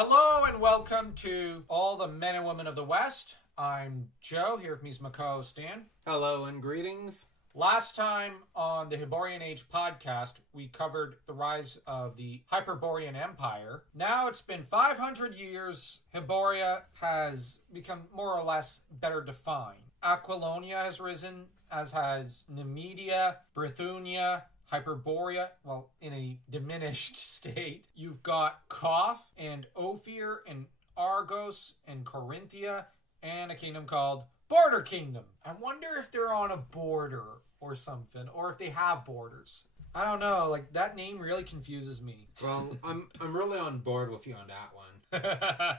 Hello and welcome to all the men and women of the West. I'm Joe, here with me is my co-host Stan. Hello and greetings. Last time on the Hyborian Age podcast, we covered the rise of the Hyborian Empire. Now it's been 500 years. Hyboria has become more or less better defined. Aquilonia has risen, as has Numidia, Bithynia, Hyperborea, well, in a diminished state. You've got Koth and Ophir and Argos and Corinthia and a kingdom called Border Kingdom. I wonder if they're on a border or something, or if they have borders. I don't know, like that name really confuses me. Well, I'm really on board with you on that one.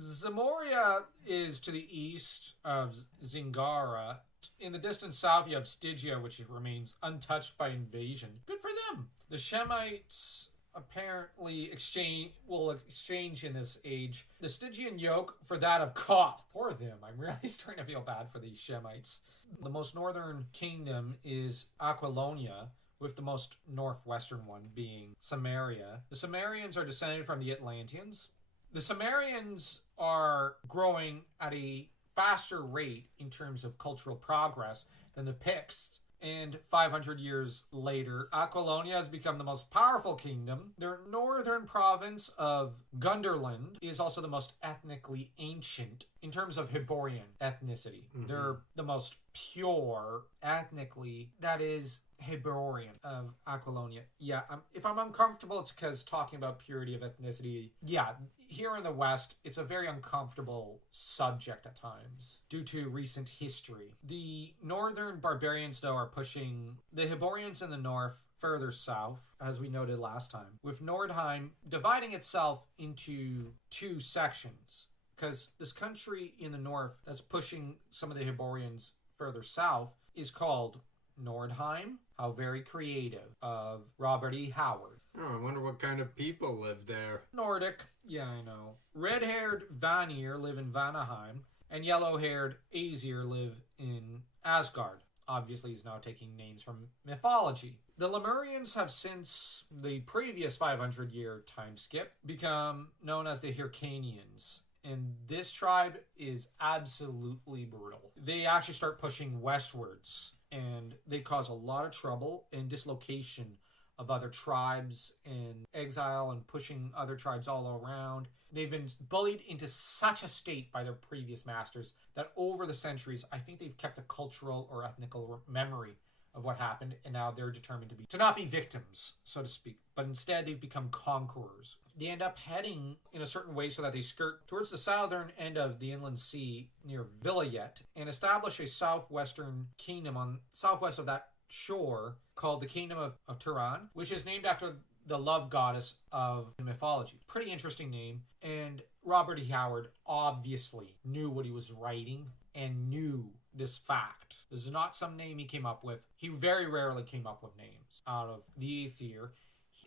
Zamoria is to the east of Zingara. In the distant south, you have Stygia, which remains untouched by invasion. Good for them. The Shemites apparently will exchange in this age the Stygian yoke for that of Koth. Poor them. I'm really starting to feel bad for these Shemites. The most northern kingdom is Aquilonia, with the most northwestern one being Samaria. The Samarians are descended from the Atlanteans. The Samarians are growing at a faster rate in terms of cultural progress than the Picts. And 500 years later, Aquilonia has become the most powerful kingdom. Their northern province of Gunderland is also the most ethnically ancient in terms of Hyborian ethnicity. Mm-hmm. They're the most pure ethnically, that is Hyborian of Aquilonia. Yeah, if I'm uncomfortable, it's because talking about purity of ethnicity, yeah, here in the West, it's a very uncomfortable subject at times due to recent history. The northern barbarians, though, are pushing the Hyborians in the north further south, as we noted last time, with Nordheim dividing itself into two sections, because this country in the north that's pushing some of the Hyborians further south is called Nordheim. How very creative of Robert E. Howard. Oh, I wonder what kind of people live there. Nordic, yeah, I know. Red-haired Vanir live in Vanaheim, and yellow-haired Aesir live in Asgard. Obviously, he's now taking names from mythology. The Lemurians have, since the previous 500-year time skip, become known as the Hyrcanians. And this tribe is absolutely brutal. They actually start pushing westwards, and they cause a lot of trouble and dislocation of other tribes and exile and pushing other tribes all around. They've been bullied into such a state by their previous masters that over the centuries, I think they've kept a cultural or ethnical memory of what happened, and now they're determined to not be victims, so to speak, but instead they've become conquerors. They end up heading in a certain way so that they skirt towards the southern end of the inland sea near Vilayet and establish a southwestern kingdom on southwest of that shore called the Kingdom of Turan, which is named after the love goddess of mythology. Pretty interesting name. And Robert E. Howard obviously knew what he was writing and knew this fact. This is not some name he came up with. He very rarely came up with names out of the Aether.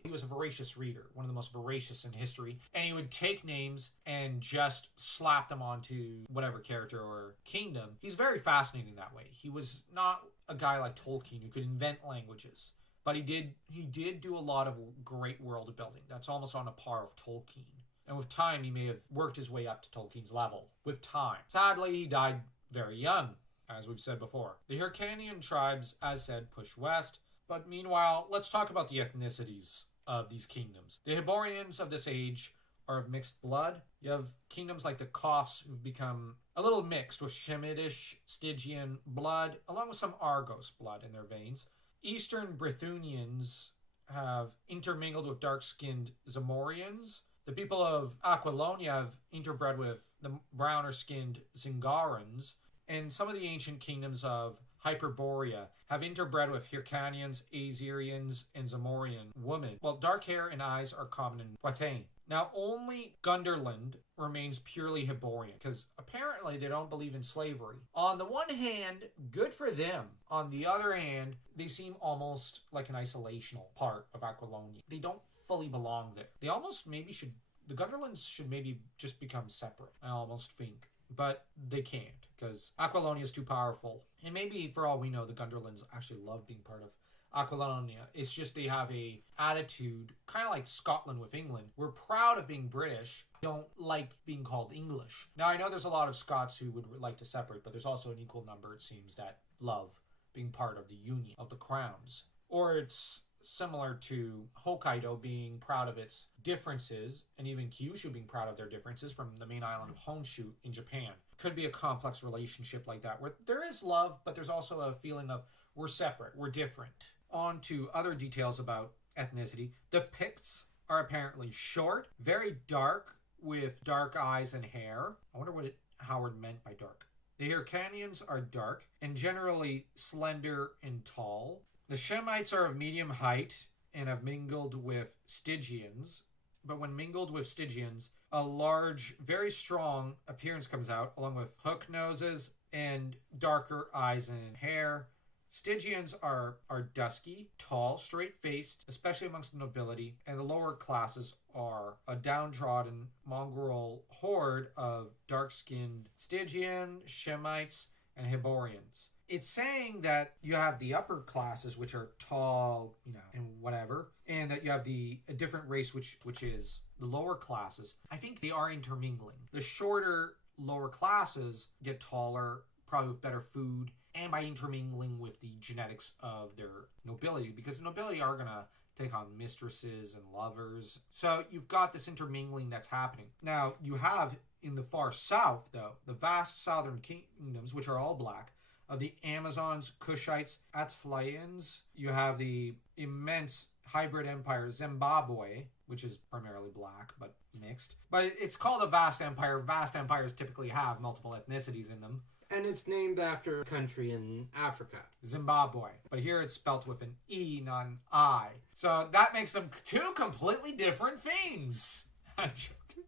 He was a voracious reader, one of the most voracious in history, and he would take names and just slap them onto whatever character or kingdom. He's very fascinating that way. He was not a guy like Tolkien who could invent languages, but he did do a lot of great world building. That's almost on a par of Tolkien. And with time, he may have worked his way up to Tolkien's level. With time. Sadly, he died very young, as we've said before. The Hyrcanian tribes, as said, push west. But meanwhile, let's talk about the ethnicities of these kingdoms. The Hyborians of this age are of mixed blood. You have kingdoms like the Koths who've become a little mixed with Shemitish, Stygian blood, along with some Argos blood in their veins. Eastern Bithynians have intermingled with dark-skinned Zamorians. The people of Aquilonia have interbred with the browner-skinned Zingarans. And some of the ancient kingdoms of Hyperborea have interbred with Hyrcanians, Aesirians, and Zamorian women, while dark hair and eyes are common in Bretagne. Now, only Gunderland remains purely Hyborian, because apparently they don't believe in slavery. On the one hand, good for them. On the other hand, they seem almost like an isolational part of Aquilonia. They don't fully belong there. They almost maybe should, the Gunderlands should maybe just become separate, I almost think. But they can't, because Aquilonia is too powerful. And maybe, for all we know, the Gunderlands actually love being part of Aquilonia. It's just they have a attitude, kind of like Scotland with England. We're proud of being British, don't like being called English. Now, I know there's a lot of Scots who would like to separate, but there's also an equal number, it seems, that love being part of the Union of the Crowns. Or it's similar to Hokkaido being proud of its differences, and even Kyushu being proud of their differences from the main island of Honshu in Japan. Could be a complex relationship like that, where there is love, but there's also a feeling of we're separate, we're different. On to other details about ethnicity. The Picts are apparently short, very dark, with dark eyes and hair. I wonder what Howard meant by dark. The Hyrcanians are dark and generally slender and tall. The Shemites are of medium height and have mingled with Stygians. But when mingled with Stygians, a large, very strong appearance comes out, along with hook noses and darker eyes and hair. Stygians are dusky, tall, straight-faced, especially amongst the nobility, and the lower classes are a downtrodden mongrel horde of dark-skinned Stygian, Shemites, and Hyborians. It's saying that you have the upper classes, which are tall, and whatever, and that you have a different race, which is the lower classes. I think they are intermingling. The shorter lower classes get taller, probably with better food, and by intermingling with the genetics of their nobility, because the nobility are going to take on mistresses and lovers. So you've got this intermingling that's happening. Now, you have in the far south, though, the vast southern kingdoms, which are all black, of the Amazons, Kushites, Atlaeans. You have the immense hybrid empire Zimbabwe, which is primarily black, but mixed. But it's called a vast empire. Vast empires typically have multiple ethnicities in them. And it's named after a country in Africa. Zimbabwe. But here it's spelt with an E, not an I. So that makes them two completely different things. I'm joking.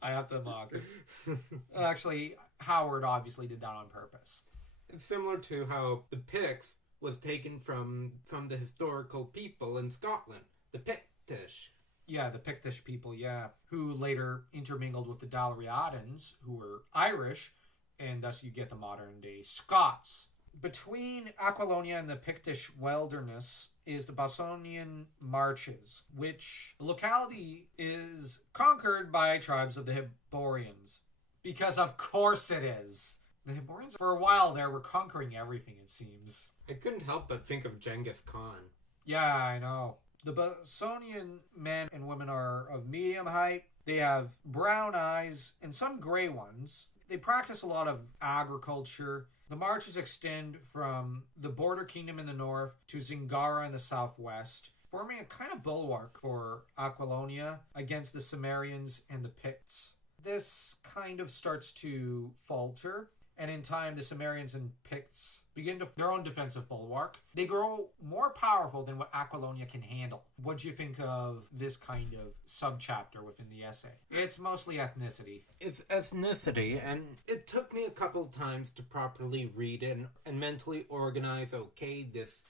I have to mock it. Actually, Howard obviously did that on purpose. It's similar to how the Picts was taken from the historical people in Scotland. The Pictish. Yeah, the Pictish people, yeah. Who later intermingled with the Dalriadans, who were Irish, and thus you get the modern-day Scots. Between Aquilonia and the Pictish wilderness is the Bosonian Marches, which the locality is conquered by tribes of the Hyborians. Because of course it is. The Hyborians, for a while there, were conquering everything, it seems. I couldn't help but think of Genghis Khan. Yeah, I know. The Bosonian men and women are of medium height. They have brown eyes and some gray ones. They practice a lot of agriculture. The marches extend from the border kingdom in the north to Zingara in the southwest, forming a kind of bulwark for Aquilonia against the Cimmerians and the Picts. This kind of starts to falter, and in time the Cimmerians and Picts begin their own defensive bulwark. They grow more powerful than what Aquilonia can handle. What do you think of this kind of subchapter within the essay? It's mostly ethnicity. It's ethnicity, and it took me a couple times to properly read it and mentally organize, okay, this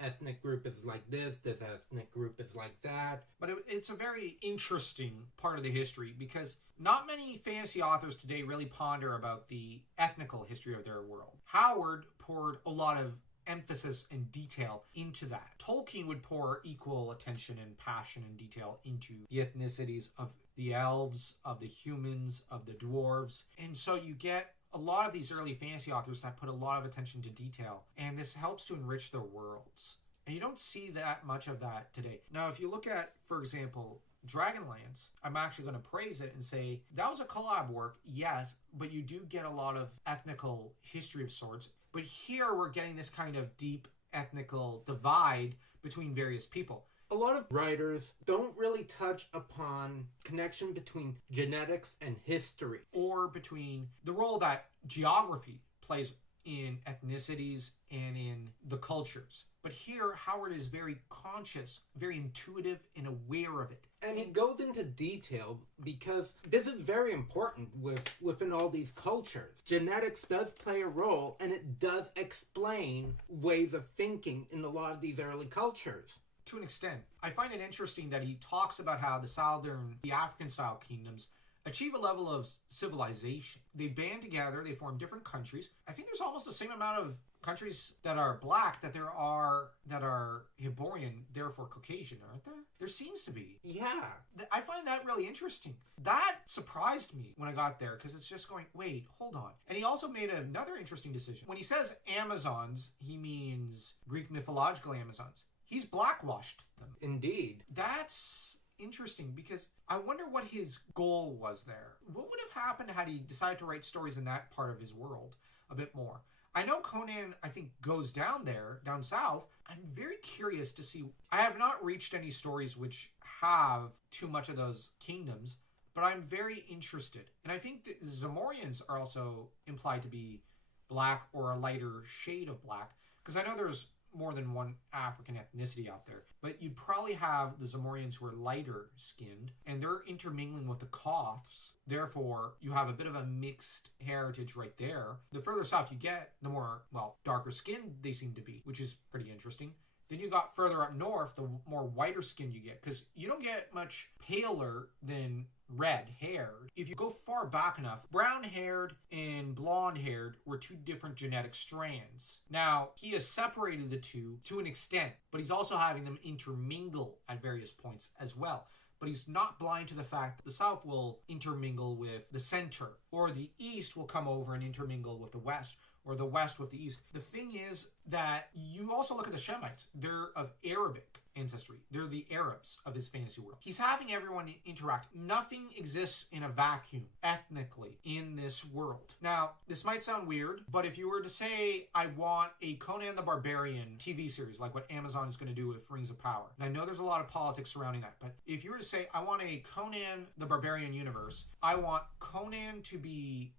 ethnic group is like this ethnic group is like that. But it's a very interesting part of the history, because not many fantasy authors today really ponder about the ethnical history of their world. Howard poured a lot of emphasis and detail into that. Tolkien would pour equal attention and passion and detail into the ethnicities of the elves, of the humans, of the dwarves. And so you get a lot of these early fantasy authors that put a lot of attention to detail, and this helps to enrich their worlds. And you don't see that much of that today. Now, if you look at, for example, Dragonlance, I'm actually going to praise it and say that was a collab work, yes, but you do get a lot of ethnical history of sorts. But here we're getting this kind of deep ethnical divide between various people. A lot of writers don't really touch upon connection between genetics and history. Or between the role that geography plays in ethnicities and in the cultures. But here, Howard is very conscious, very intuitive, and aware of it. And he goes into detail because this is very important within all these cultures. Genetics does play a role, and it does explain ways of thinking in a lot of these early cultures. To an extent. I find it interesting that he talks about how the African-style kingdoms achieve a level of civilization. They band together, they form different countries. I think there's almost the same amount of countries that are black that are Hyborian, therefore Caucasian, aren't there? There seems to be. Yeah. I find that really interesting. That surprised me when I got there, because it's just going, wait, hold on. And he also made another interesting decision. When he says Amazons, he means Greek mythological Amazons. He's blackwashed them. Indeed. That's interesting, because I wonder what his goal was there. What would have happened had he decided to write stories in that part of his world a bit more? I know Conan, I think, goes down south. I'm very curious to see. I have not reached any stories which have too much of those kingdoms, but I'm very interested. And I think the Zamorians are also implied to be black or a lighter shade of black, because I know there's more than one African ethnicity out there, but you'd probably have the Zamorians who are lighter skinned, and they're intermingling with the Goths. Therefore, you have a bit of a mixed heritage right there. The further south you get, the more, darker skinned they seem to be, which is pretty interesting. Then you got further up north, the more whiter skin you get, because you don't get much paler than red-haired. If you go far back enough, brown-haired and blonde-haired were two different genetic strands. Now, he has separated the two to an extent, but he's also having them intermingle at various points as well. But he's not blind to the fact that the South will intermingle with the center, or the East will come over and intermingle with the West, or the West with the East. The thing is that you also look at the Shemites. They're of Arabic ancestry. They're the Arabs of his fantasy world. He's having everyone interact. Nothing exists in a vacuum, ethnically, in this world. Now, this might sound weird, but if you were to say, I want a Conan the Barbarian TV series, like what Amazon is going to do with Rings of Power, and I know there's a lot of politics surrounding that, but if you were to say, I want a Conan the Barbarian universe, I want Conan to be,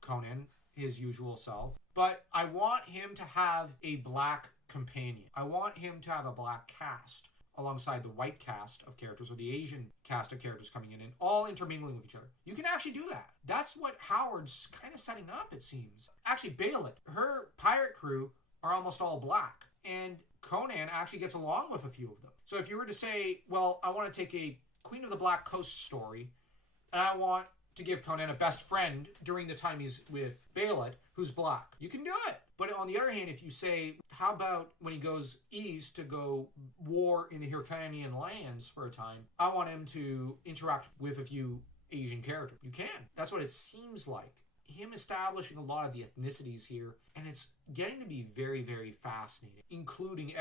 Conan, his usual self, but I want him to have a black companion. I want him to have a black cast alongside the white cast of characters, or the Asian cast of characters coming in and all intermingling with each other. You can actually do that. That's what Howard's kind of setting up, it seems. Actually, Baalit, her pirate crew are almost all black, and Conan actually gets along with a few of them. So if you were to say, well, I want to take a Queen of the Black Coast story, and I want to give Conan a best friend during the time he's with Baalit, who's black. You can do it. But on the other hand, if you say, how about when he goes east to go war in the Hyrcanian lands for a time, I want him to interact with a few Asian characters. You can. That's what it seems like. Him establishing a lot of the ethnicities here, and it's getting to be very, very fascinating, including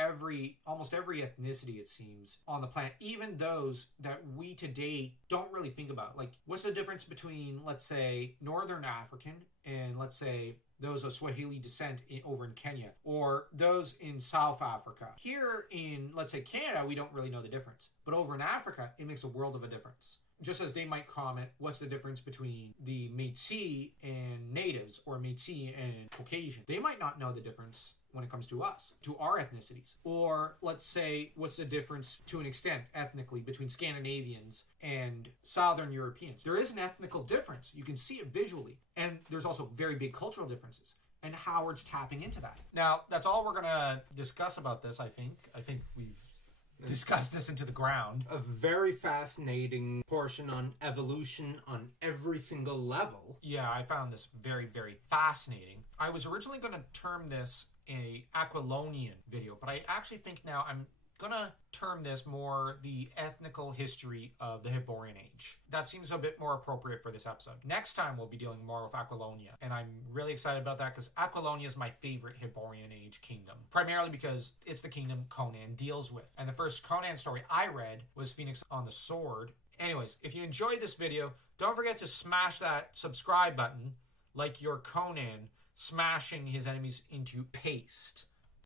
almost every ethnicity, it seems, on the planet, even those that we today don't really think about. Like, what's the difference between, let's say, Northern African and, let's say, those of Swahili descent over in Kenya, or those in South Africa? Here in, let's say, Canada, we don't really know the difference. But over in Africa, it makes a world of a difference. Just as they might comment, what's the difference between the Métis and natives, or Métis and Caucasian? They might not know the difference when it comes to us, to our ethnicities. Or let's say, what's the difference, to an extent, ethnically, between Scandinavians and Southern Europeans? There is an ethnical difference. You can see it visually. And there's also very big cultural differences. And Howard's tapping into that. Now, that's all we're going to discuss about this, I think. I think we've discuss this into the ground. A very fascinating portion on evolution on every single level. Yeah, I found this very, very fascinating. I was originally going to term this a Aquilonian video, but I actually think now I'm gonna term this more the ethnical history of the Hyborian Age. That seems a bit more appropriate for this episode. Next time we'll be dealing more with Aquilonia, and I'm really excited about that because Aquilonia is my favorite Hyborian Age kingdom, primarily because it's the kingdom Conan deals with. And the first Conan story I read was Phoenix on the Sword. Anyways, if you enjoyed this video, don't forget to smash that subscribe button like you're Conan smashing his enemies into paste.